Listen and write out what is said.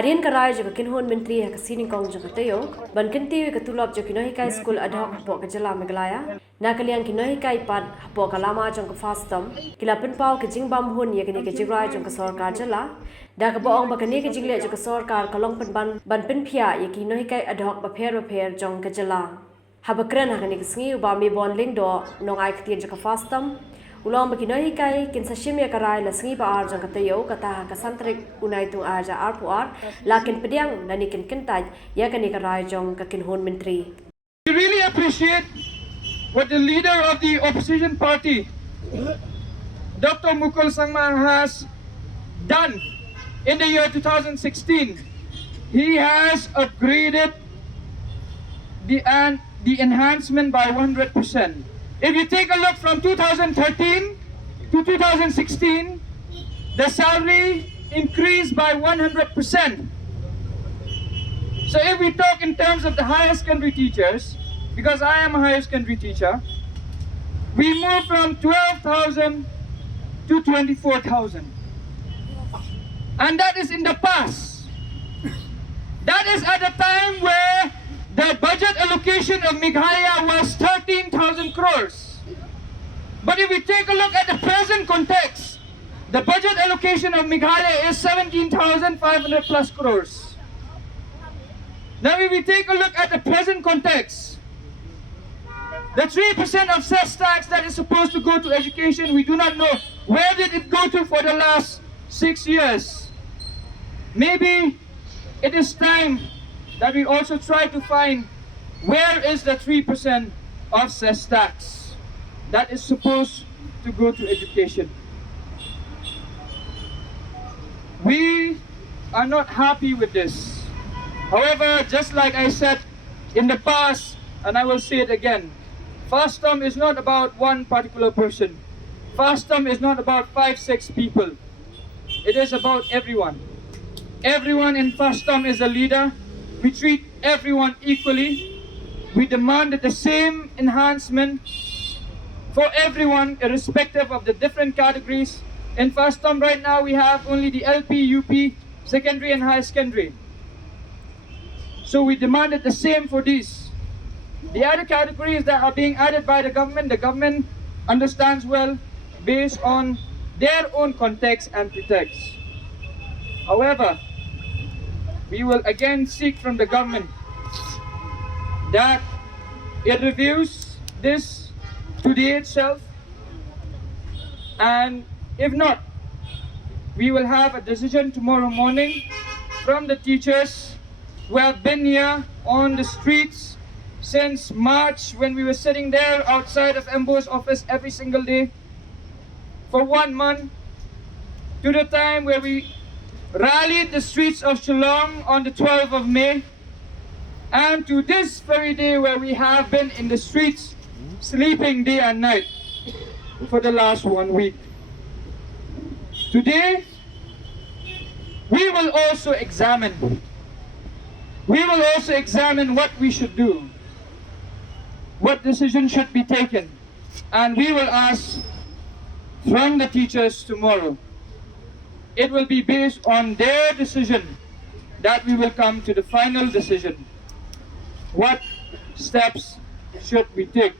Hadien ka RAI JONG kynhun myntri HIKHasi ningkong jong tayo ban kyntiew ka tulop jong kynhoi school ADHOC hapoh ka jala megalaya na kaliang kynhoi pad hapoh ka lama jong ka FASToM kila pynpaw ka jingbymhun ya kini ka RAI JONG ka SORKAR jala da ka boong ba kani ka jingle jong ka SORKAR kalong ban pynpya ya kynhoi ADHOC ba pher jong ka jala habakran ha kani ka sngi ba mi bon ling do nongai ka jong ka FASToM Ulang bagi nonghikai kinsashim ya karai la sengi ba ar jang katayo kata ka santrik naitung aja ar puar lakin pediang nani kintai ya kani RAI JONG ka kynhun myntri. We really appreciate what the leader of the opposition party, Dr. Mukul Sangma, has done in the year 2016. He has upgraded the enhancement by 100%. If you take a look from 2013 to 2016, the salary increased by 100%. So if we talk in terms of the higher secondary teachers, because I am a higher secondary teacher, we moved from 12,000 to 24,000. And that is in the past. That is at a time where the budget allocation of Meghalaya was 13,000 crores. But if we take a look at the present context, the budget allocation of Meghalaya is 17,500 plus crores. Now if we take a look at the present context, the 3% of cess tax that is supposed to go to education, we do not know where did it go to for the last 6 years. Maybe it is time that we also try to find where is the 3% of cess tax that is supposed to go to education. We are not happy with this. However, just like I said in the past, and I will say it again, FASToM is not about one particular person. FASToM is not about 5-6 people. It is about everyone. Everyone in FASToM is a leader. We treat everyone equally. We demand the same enhancement for everyone, irrespective of the different categories. In FASToM right now, we have only the LP, UP, secondary and high secondary. So we demanded the same for these. The other categories that are being added by the government understands well based on their own context and pretext. However, we will again seek from the government that it reviews this today itself, and if not, we will have a decision tomorrow morning from the teachers who have been here on the streets since March, when we were sitting there outside of MBO's office every single day for 1 month, to the time where we rallied the streets of Shillong on the 12th of May, and to this very day where we have been in the streets sleeping day and night for the last 1 week. Today, we will also examine what we should do, what decision should be taken, and we will ask from the teachers tomorrow. It will be based on their decision that we will come to the final decision. What steps should we take?